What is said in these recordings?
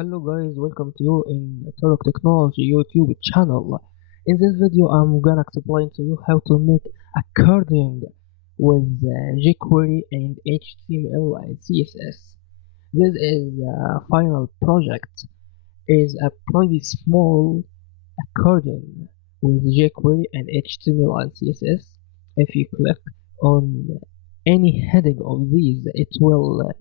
Hello guys, welcome to you in Turk Technology YouTube channel. In this video I'm gonna explain to you how to make accordion with jQuery and HTML and CSS. This is a final project, is a pretty small accordion with jQuery and HTML and CSS. If you click on any heading of these, it will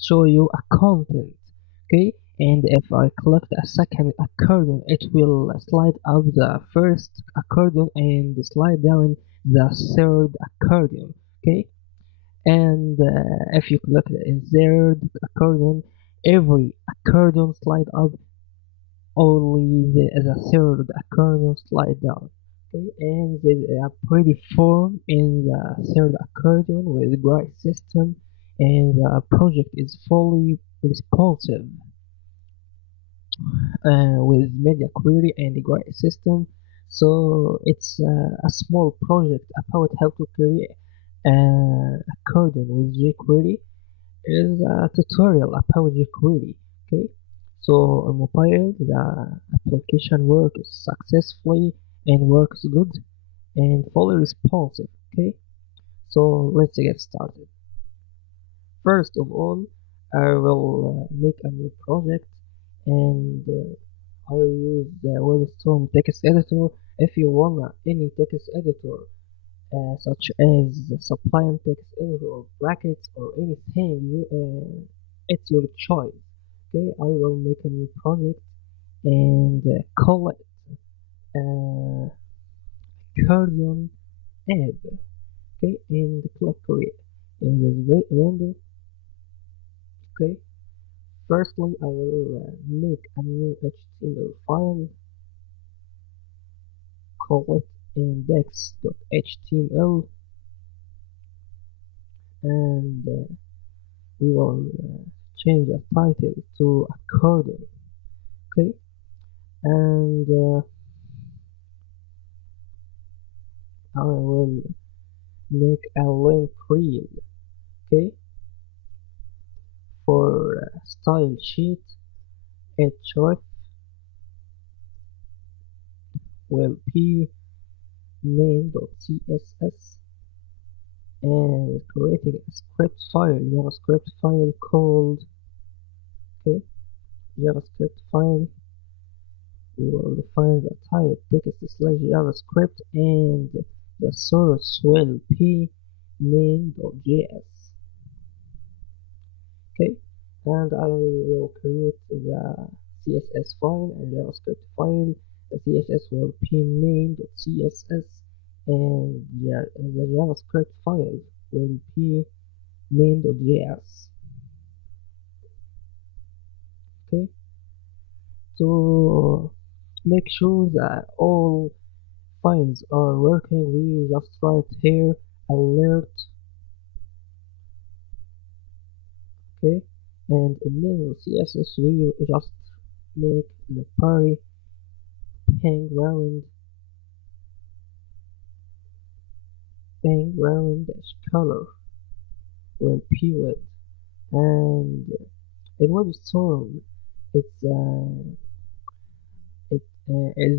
show you a content, okay? And if I click a second accordion, it will slide up the first accordion and slide down the third accordion, okay? And if you click the third accordion, every accordion slide up, only the third accordion slide down, okay? And there's a pretty form in the third accordion with grid system, and the project is fully responsive with media query and grid system. So it's a small project about how to create accordion with jQuery. Is a tutorial about jQuery, okay? So on mobile the application works successfully and works good and fully responsive, okay? So let's get started. First of all, I will make a new project, and I will use the WebStorm text editor. If you want any text editor such as Sublime text editor or brackets or anything, it's your choice, okay? I will make a new project and call it accordion app, okay? And click create in this window, okay? Firstly, I will make a new HTML file, call it index.html, and we will change the title to accordion, okay? And I will make a link reel, okay? For style sheet, href will be main.css, and creating a script file, JavaScript file called, okay, JavaScript file. We will define the type text/JavaScript, and the source will be main.js, okay? And I will create the CSS file and JavaScript file. The CSS will be main.css, and the JavaScript file will be main.js, okay? To make sure that all files are working, we just write here alert, okay? And in main CSS we just make the party background color will be red. And in WebStorm is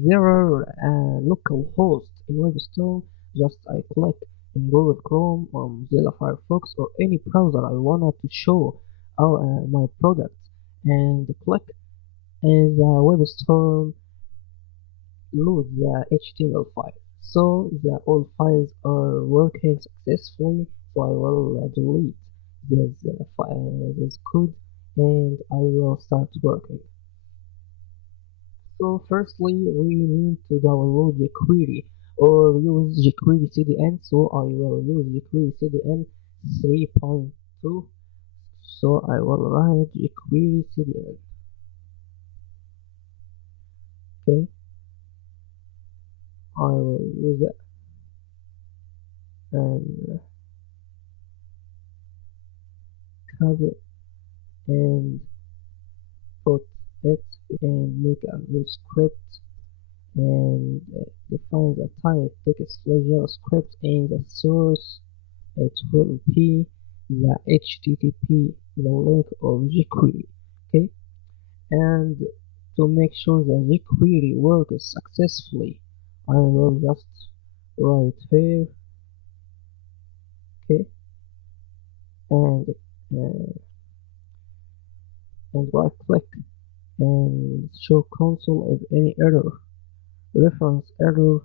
there a local host in WebStorm? Just I click in Google Chrome or Mozilla Firefox or any browser I wanted to show my product, and click, and the WebStorm load the HTML file. So the all files are working successfully. So I will delete this code, and I will start working. So firstly we need to download jQuery or use jQuery CDN. So I will use jQuery CDN 3.2. So I will write jQuery CDN, okay? I will use it and copy it and put it and make a new script, and define the type text/JavaScript, and the source it will be the HTTP, the link of jQuery, okay? And to make sure that jQuery works successfully, I will just write here, okay, and right click and show console if any error reference error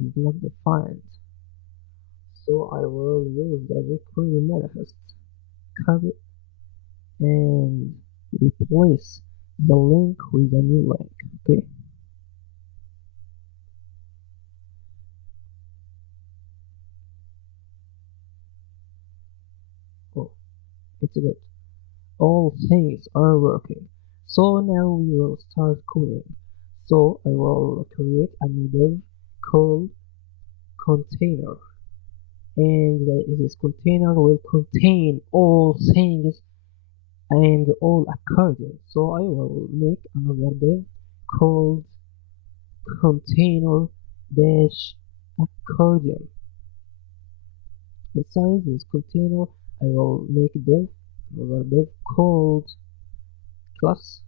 is not defined. So I will use the jQuery manifest, copy and replace the link with a new link, okay. Oh, it's good. All things are working. So now we will start coding. So I will create a new div called container, and this container will contain all things and all accordion. So I will make another div called container dash accordion. Inside this container I will make another div called class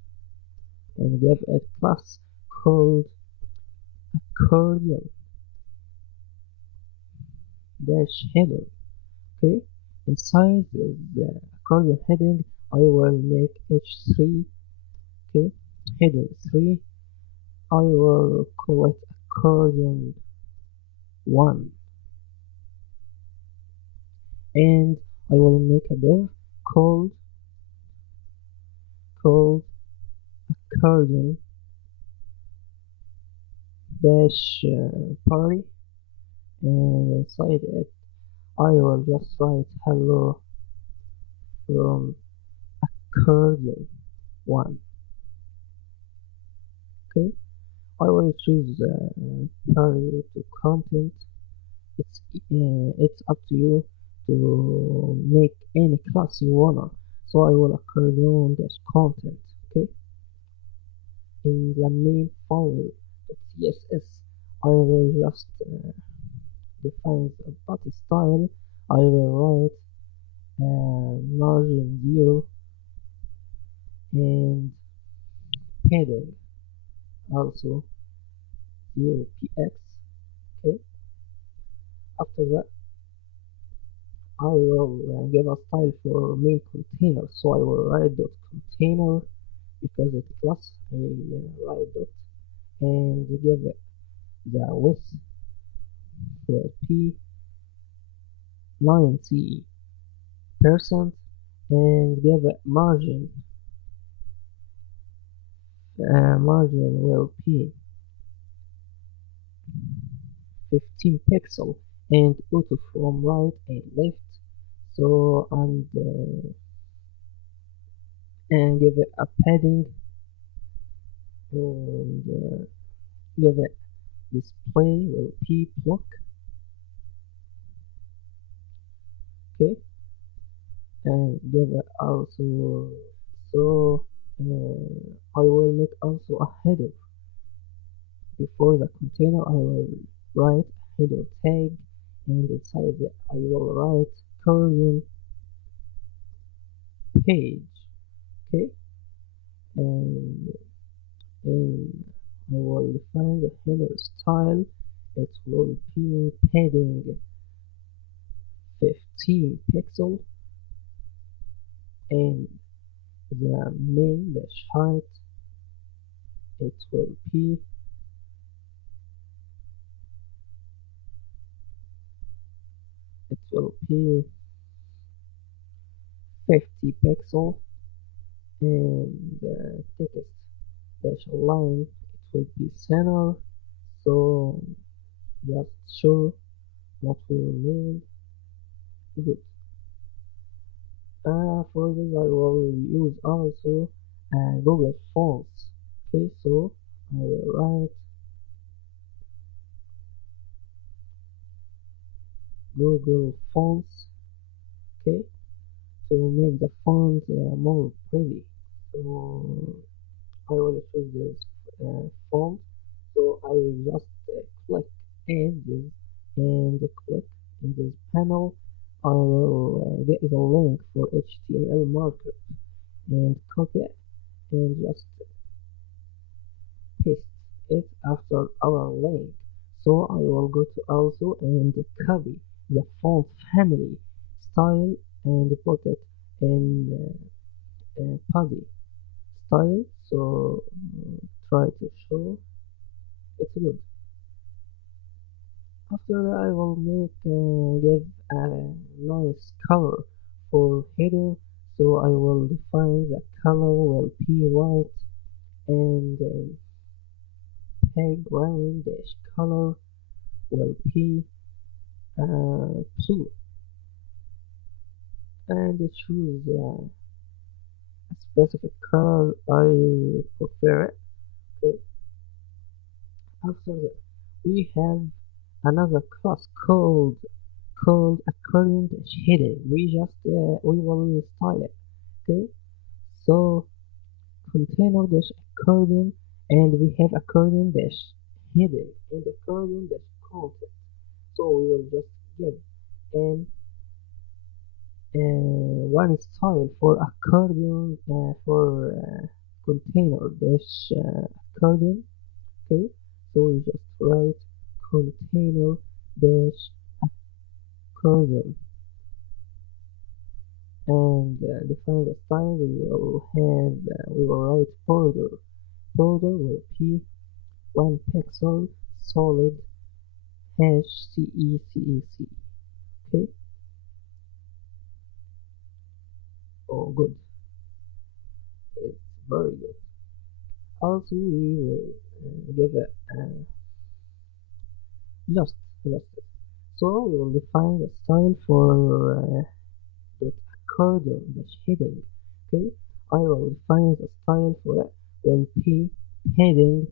and give it class called accordion dash header, okay. Inside the accordion heading I will make h3, okay, heading 3. I will call it accordion 1, and I will make a div called accordion dash party, and inside it I will just write hello from accordion 1, okay. I will choose party to content. It's up to you to make any class you wanna. So I will accordion dash content, okay. In the main file .css I will just define the body style. I will write margin 0 and padding also 0 px, okay. After that I will give a style for main container, so I will write dot container because it's class. I write dot and give it the width will be 90% and give it margin will be 15 pixel and auto from right and left. So and give it a padding and give it display will be block, okay, and give it also. So I will make also a header before the container. I will write header tag, and inside it I will write accordion page, okay, and I will define the header style. It will be padding 15 pixel and the main dash height it will be 50 pixel, and the text dash line it will be center. So just show what we will need. Good. For this I will use also Google Fonts, okay. So I will write Google Fonts, okay, to make the font more pretty. So I will choose this font. So I just click add this and click in this panel. I will get the link for HTML markup and copy it and just paste it after our link. So I will go to also and copy the font family style and put it in body style. So try to show it's good. After that I will make give a nice color for header. So I will define the color will be white and background dash color will be blue, and choose a specific color I prefer it. Okay. After that we have another class called accordion dash heading. We will style it. Okay, so container dash accordion, and we have accordion dash heading and accordion dash content. So we will just give an one style for accordion for container dash accordion. Okay, so we just write container dash accordion and define the style. We will write border will be 1 pixel solid hash CECEC. Okay, oh good, it's very good. Also we will give it just so we will define the style for dot accordion dash heading. Okay, I will define the style for it will be heading.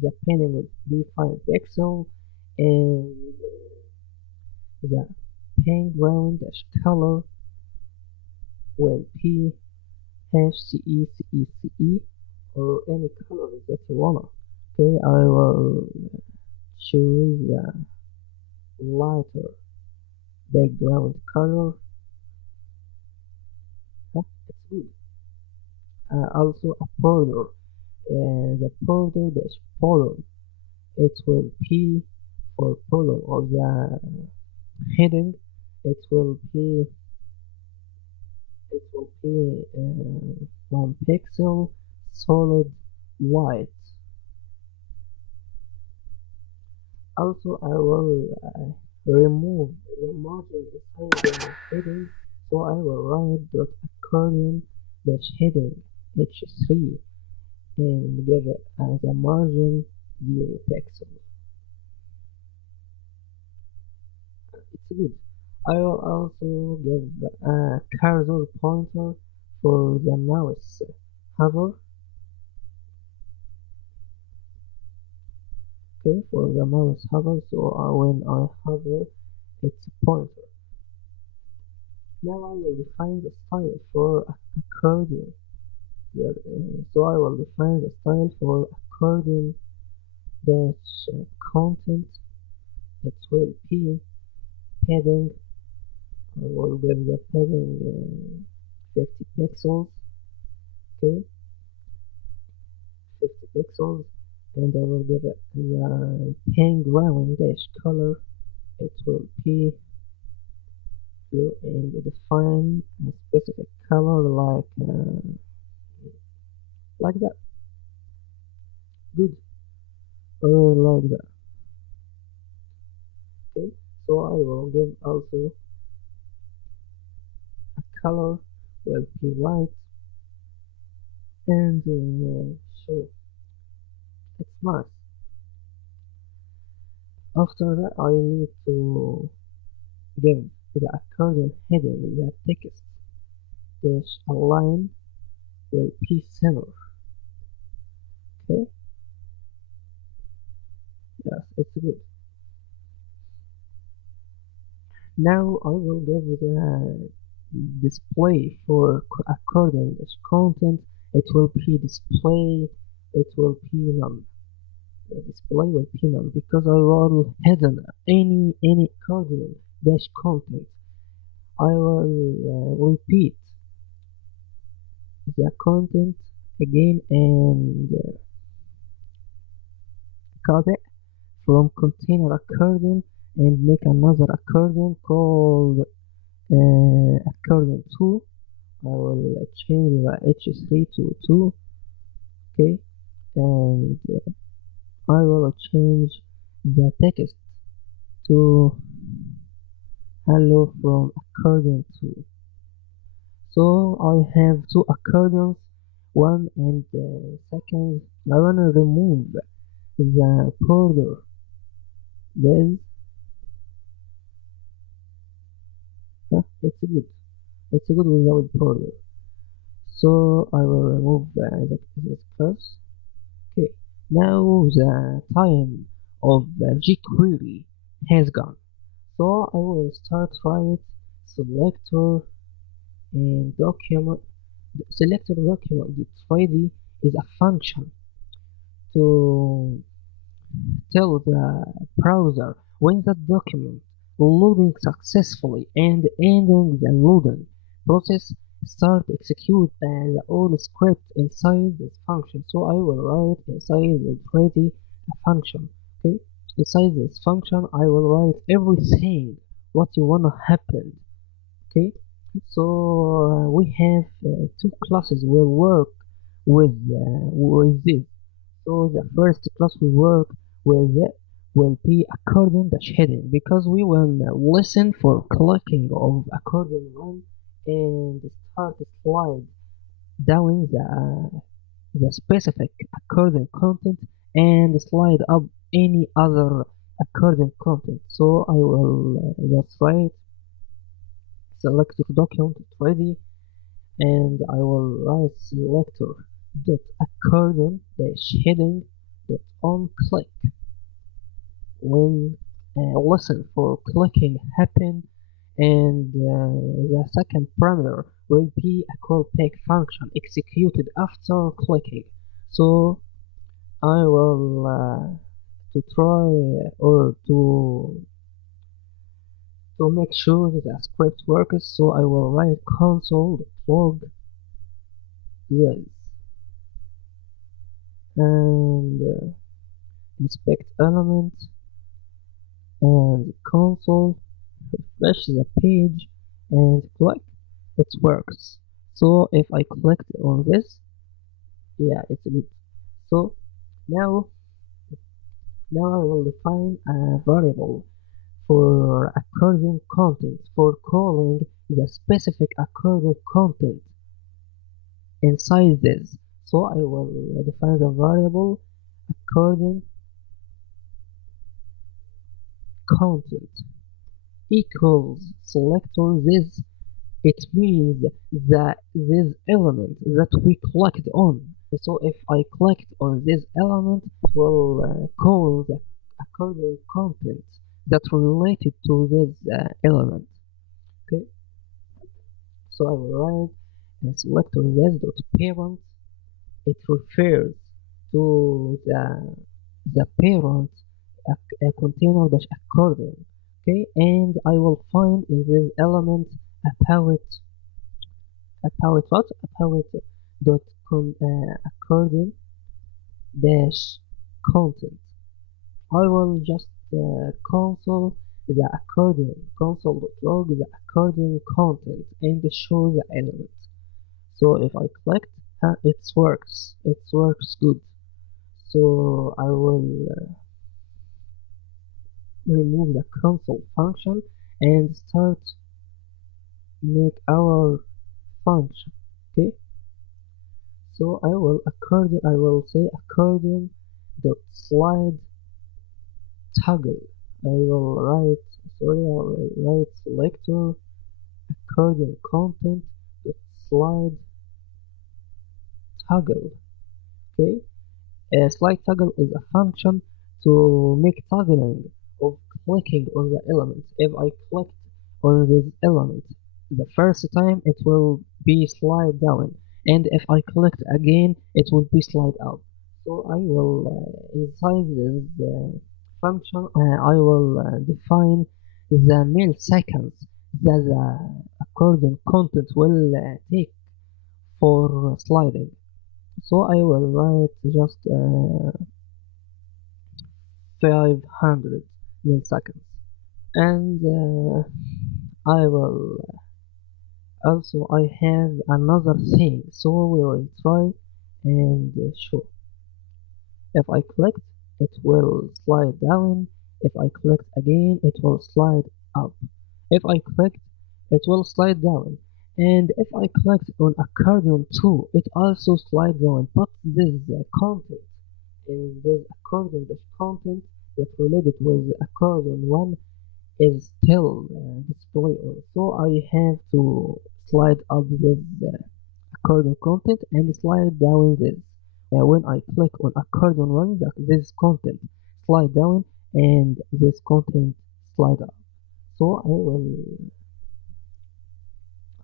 The padding will be 5 pixel and the background dash color will be hash CECECE or any color that you wanna. Okay, I will choose the lighter background color. It's good. Also a border, the border dash bottom. It will be for bottom of the heading. It will be 1 pixel solid white. Also I will remove the margin beside the heading, so I will write dot accordion dash heading h3 and give it as a margin 0 pixels. It's good. I will also give a cursor pointer for the mouse hover. Okay, for the mouse hover, so when I hover it's a pointer. Now I will define the style for accordion. So I will define the style for accordion dash content. It will be padding. I will give the padding 50 pixels. Okay, 50 pixels, and I will give it the background dash color. It will be blue, and define a specific color like that. Good, or like that. Okay, so I will give also a color will be white, and so it's nice. After that I need to give the accordion heading the text dash align will be center. Okay, yes, it's good. Now I will give the display for accordion dash content. It will be display. It will be none. The display will be none because I will hidden any accordion dash content. I will repeat the content again and copy from container accordion and make another accordion called accordion 2. I will change the h3 to 2. Okay, and I will change the text to hello from accordion 2. So I have two accordions, one and second. I wanna remove the border. This it's good. It's good without border. So I will remove this first. Okay. Now the time of jQuery has gone. So I will start write selector and document. Selector document ready is a function to tell the browser when the document loading successfully and ending the loading process start execute the all script inside this function. So I will write inside already a function. Okay, inside this function I will write everything what you wanna happen. Okay, so we have two classes will work with this. So the first class we work with will be accordion dash heading because we will listen for clicking of accordion 1 and start slide down the specific accordion content and slide up any other accordion content. So I will just write selector document ready and I will write selector dot accordion dash heading dot on click when listen for clicking happen and the second parameter will be a callback function executed after clicking. So I will to try or to make sure that the script works, so I will write console.log this and inspect element and console, refresh the page and click, it works. So if I clicked on this, yeah, it's good. So now I will define a variable for accordion content for calling the specific accordion content inside this. So I will define the variable accordion content equals selector this. It means that this element that we clicked on. So if I clicked on this element, it will call the accordion content that related to this element. Okay, so I will write selector this dot parent. It refers to the parent a container dash accordion. Okay, and I will find in this element about what about dot accordion dash content. I will just console the accordion console.log the accordion content and show the element. So if I clicked, it works good. So I will remove the console function and start make our function. Okay, so I will say accordion dot slide toggle. I will write selector accordion content dot slide toggle. Okay, a slide toggle is a function to make toggling of clicking on the element. If I clicked on this element the first time, it will be slide down, and if I clicked again, it will be slide up. So I will inside this function I will define the milliseconds that the accordion content will take for sliding. So I will write just 500 milliseconds, and I will also I have another thing, so we will try and show. If I click, it will slide down. If I click again, it will slide up. If I click, it will slide down. And if I click on accordion 2, it also slides down. But this content in this accordion, this content that related with accordion 1 is still displayed on. So I have to slide up this accordion content and slide down this. When I click on accordion 1, this content slide down and this content slide up. So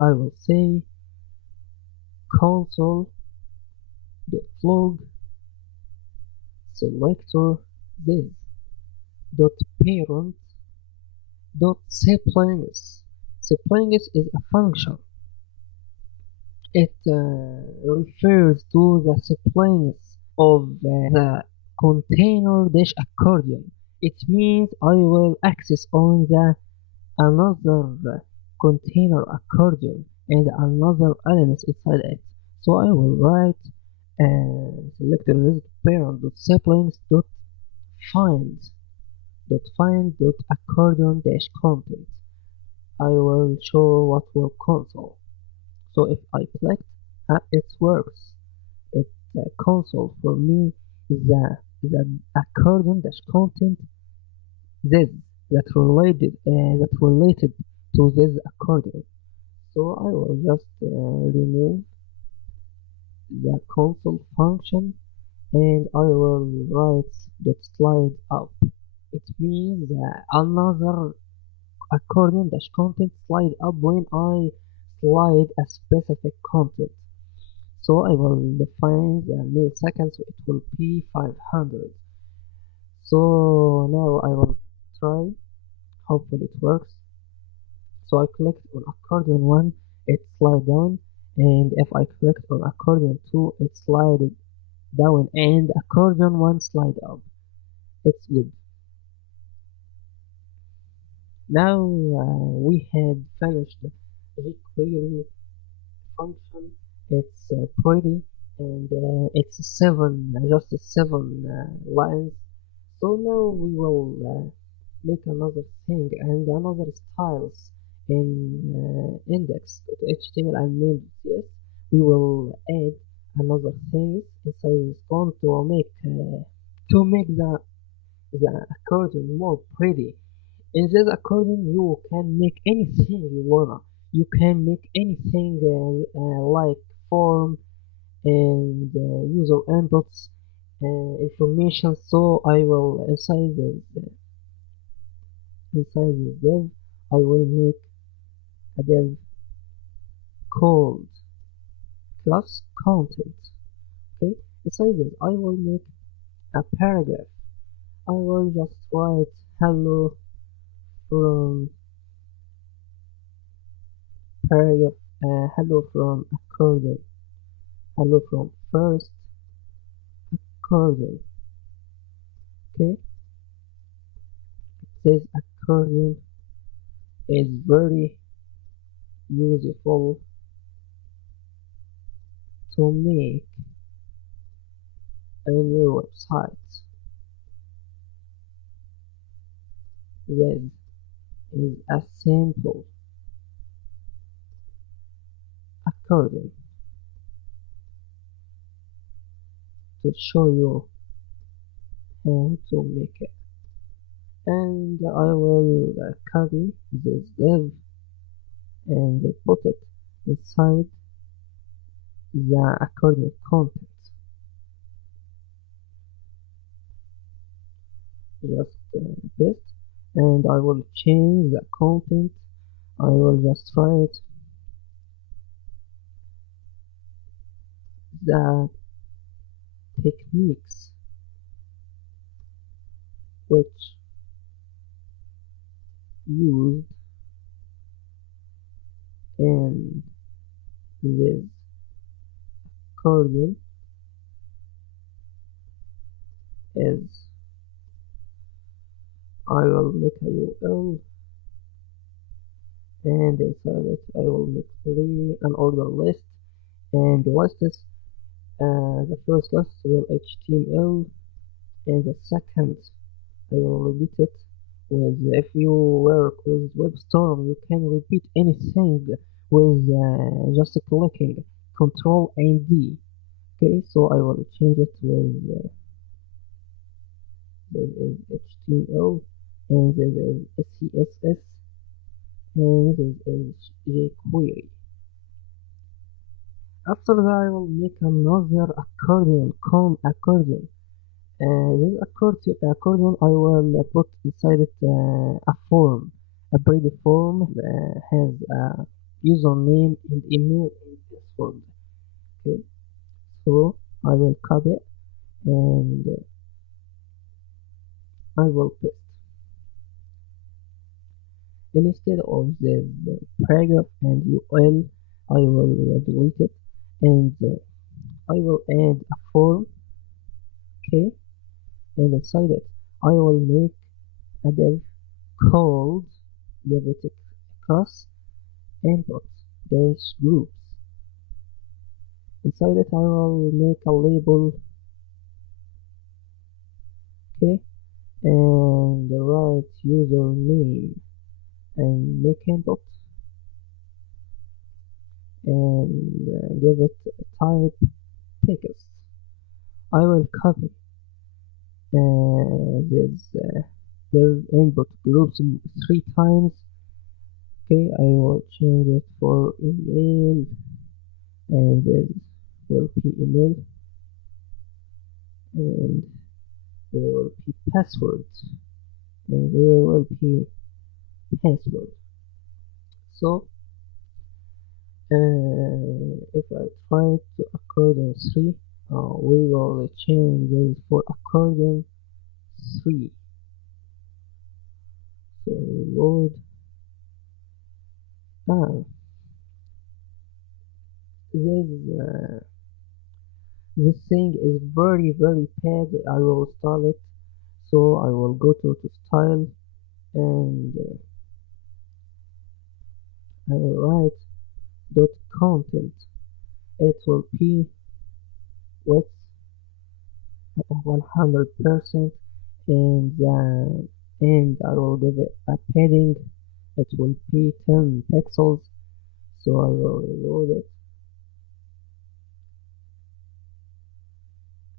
I will say console.log selector this dot parent dot siblings. Siblings is a function. It refers to the siblings of the container dash accordion. It means I will access on the another container accordion and another elements inside it. So I will write select this parent dot siblings dot find dot accordion dash content. I will show what will console. So if I click, it works. It console for me the accordion dash content this that related to this accordion. So I will just remove the console function and I will write dot slide up. It means another accordion dash content slide up when I slide a specific content. So I will define the milliseconds, so it will be 500. So now I will try, hopefully it works. So I clicked on accordion 1, it slide down, and if I clicked on accordion 2, it slided down, and accordion 1 slide up. It's good. Now we had finished the jQuery function. It's pretty, and it's just 7 lines. So now we will make another thing and another styles in index.html and main.cs. We will add another thing inside this font to make the accordion more pretty. In this accordion, you can make anything you wanna. You can make anything like form and user inputs information. So I will inside this div, I will make a div called class content. Okay, inside this I will make a paragraph. I will just write hello from paragraph, hello from accordion, hello from first accordion. Okay, this accordion is very useful to make in your website. This is a simple accordion to show you how to make it, and I will copy this div and put it inside the accordion content. Just paste, and I will change the content. I will just write the techniques which used in this accordion is I will make a UL, and inside it I will make an order list, and the list is the first list will HTML, and the second I will repeat it with, if you work with WebStorm you can repeat anything with just clicking Control and D. Okay, so I will change it with this is HTML, and this is CSS, and this is jQuery. After that I will make another accordion called accordion. This accordion I will put inside it a form, a pretty form has a username and email and password. Okay, so I will copy it and I will paste. Instead of this paragraph and UL, I will delete it, and I will add a form. Okay, and inside it I will make a div called, give it a class, input dash groups. Inside it I will make a label, okay, and write username and make input, and give it a type text. I will copy this input groups 3 times. Okay, I will change it for email, and this will be email, and there will be password, and there will be password. So if I try to accordion 3, we will change this for accordion 3. So reload. This thing is very bad. I will install it. So I will go to style, and I will write dot content. It will be width 100%, and I will give it a padding. It will be 10 pixels. So I will reload it.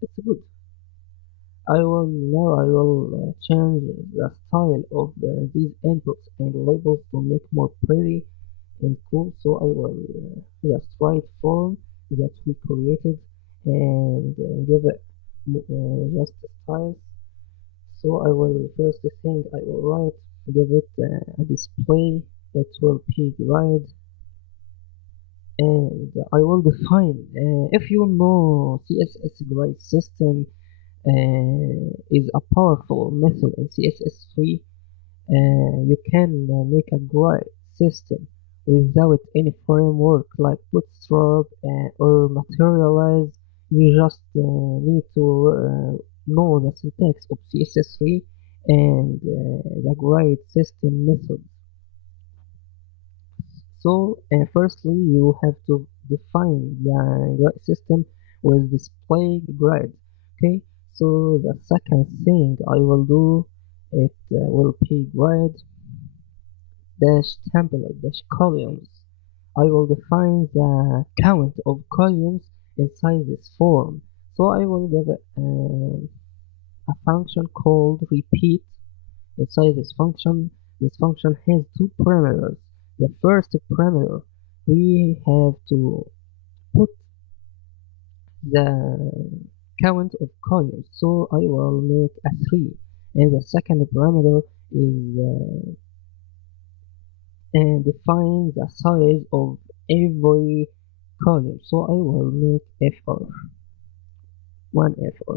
It's good. I will change the style of these inputs and labels to make more pretty and cool. So I will just write form that we created, and give it just styles. So I will first thing I will write, give it a display. It will be grid, and I will define, if you know CSS grid system is a powerful method in CSS3. You can make a grid system without any framework like Bootstrap or Materialize. You just need to know the syntax of CSS3 and the grid system method. So firstly you have to define the grid system with display grid. Okay, so the second thing I will do, it will be grid dash template dash columns. I will define the count of columns inside this form. So I will give it a function called repeat. Inside this function has 2 parameters. The first parameter, we have to put the count of columns, so I will make a 3, and the second parameter is and define the size of every column, so I will make fr 1 fr.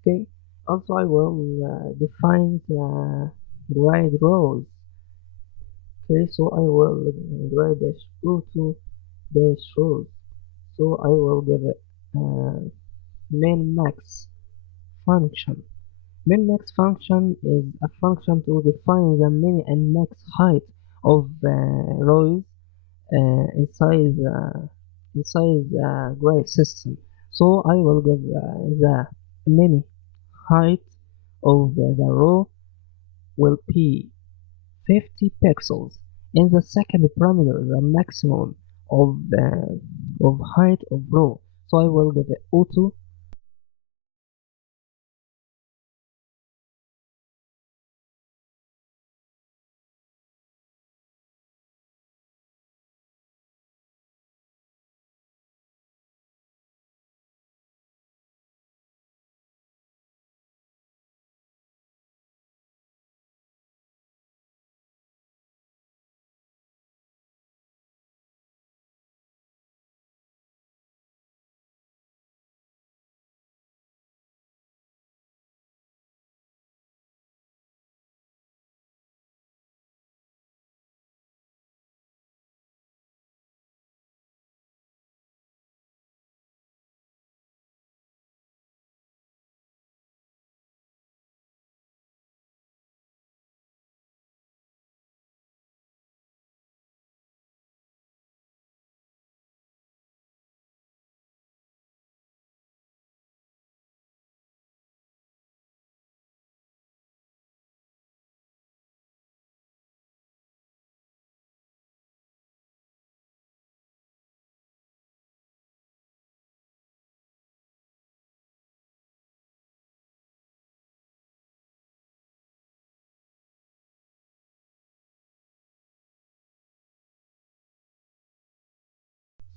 Okay, also I will define the grid rows. Okay, so I will grid dash go to dash rows. So I will give it min max function. Min max function is a function to define the min and max height of rows inside the grade system. So I will give the min height of the row will be 50 pixels. In the second parameter, the maximum of height of row. So I will give it auto.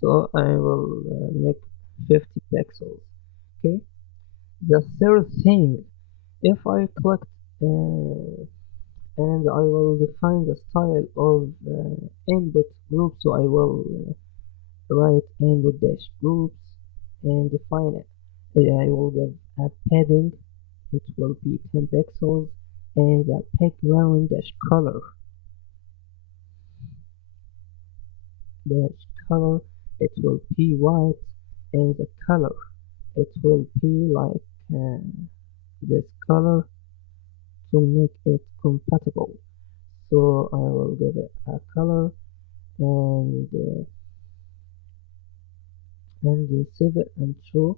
So I will make 50 pixels. Okay. The third thing, if I click and I will define the style of input group, so I will write input dash groups and define it. I will give a padding, it will be 10 pixels, and the background dash color dash color, it will be white, and the color, it will be like this color to make it compatible. So I will give it a color and save it and show.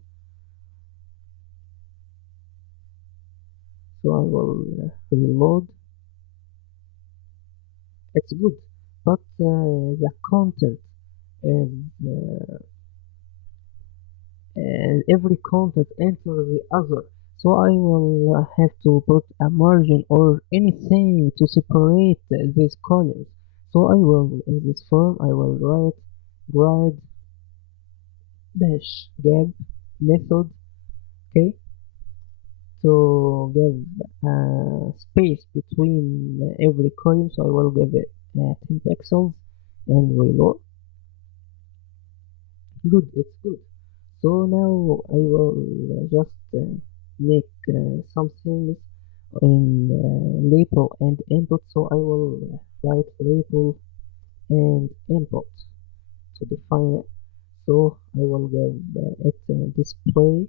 So I will reload. It's good, but the content is every content enter the other. So I will have to put a margin or anything to separate these columns. So I will, in this form, I will write grad dash gap method, okay, to give space between every column. So I will give it 10 pixels and reload. Good, it's good. So now I will just make some things in label and input. So I will write label and input to define it. So I will give it display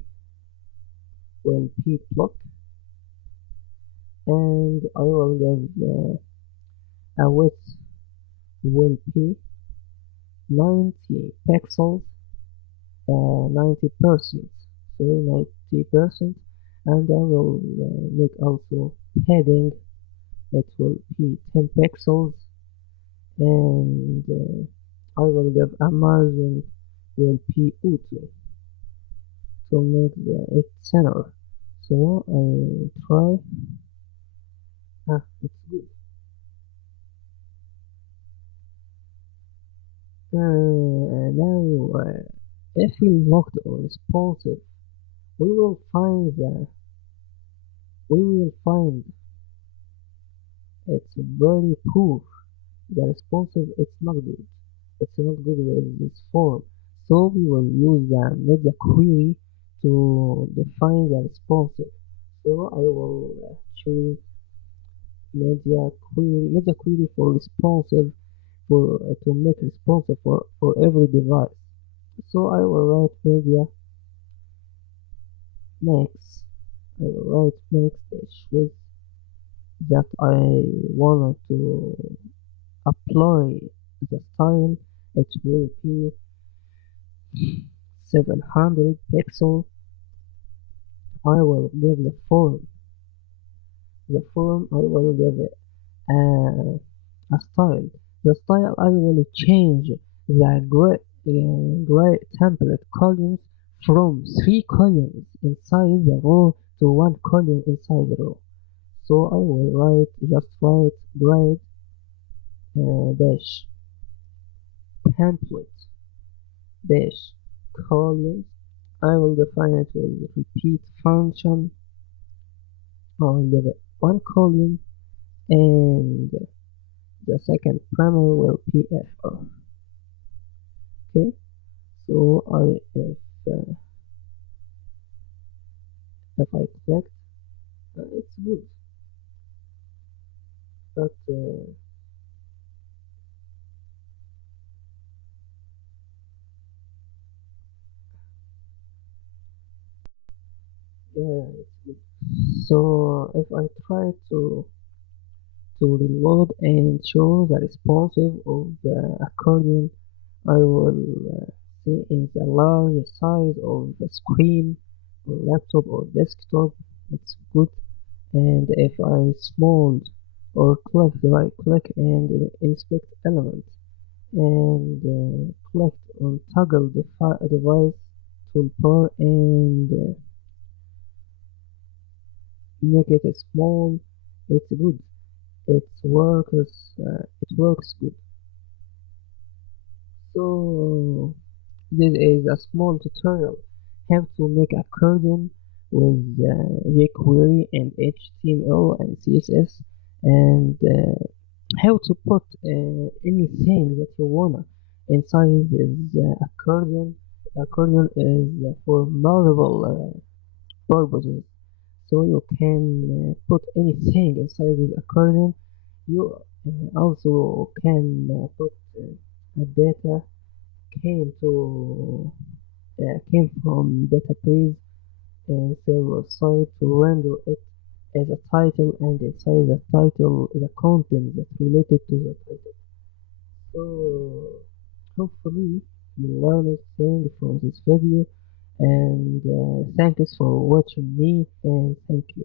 will be block, and I will give a width will be 90 pixels, 90%, sorry, 90%, and I will make also heading, it will be 10 pixels, and I will give a margin will be auto to make it center. So I try, it's good. Now if we looked or responsive, we will find that we will find it's very poor. The responsive, it's not good. It's not good with this form. So we will use the media query to define the responsive. So I will choose media query for responsive, for to make responsive for every device. So I will write media mix. I will write mix dash with that I wanted to apply the style. It will be 700 pixel. I will give the form. The form I will give it a style. The style I will change the gray template columns from 3 columns inside the row to 1 column inside the row. So I will write grade dash template dash columns. I will define it with repeat function. I will give it 1 column and the second parameter will be fr. Okay, so if I click, it's good, but yeah, it's good. So if I try to reload and show the responsive of the accordion, I will see in the large size of the screen or laptop or desktop, it's good. And if I small or click the right click and inspect element and click on toggle device toolbar and make it small, it's good. It works good. So this is a small tutorial how to make accordion with jQuery and HTML and CSS and how to put anything that you wanna inside this accordion. Accordion is for multiple purposes, so you can put anything inside this accordion. You also can put a data came from database and server side to render it as a title, and inside the title the content that's related to the title. So hopefully you learned things from this video, and thanks for watching me, and thank you.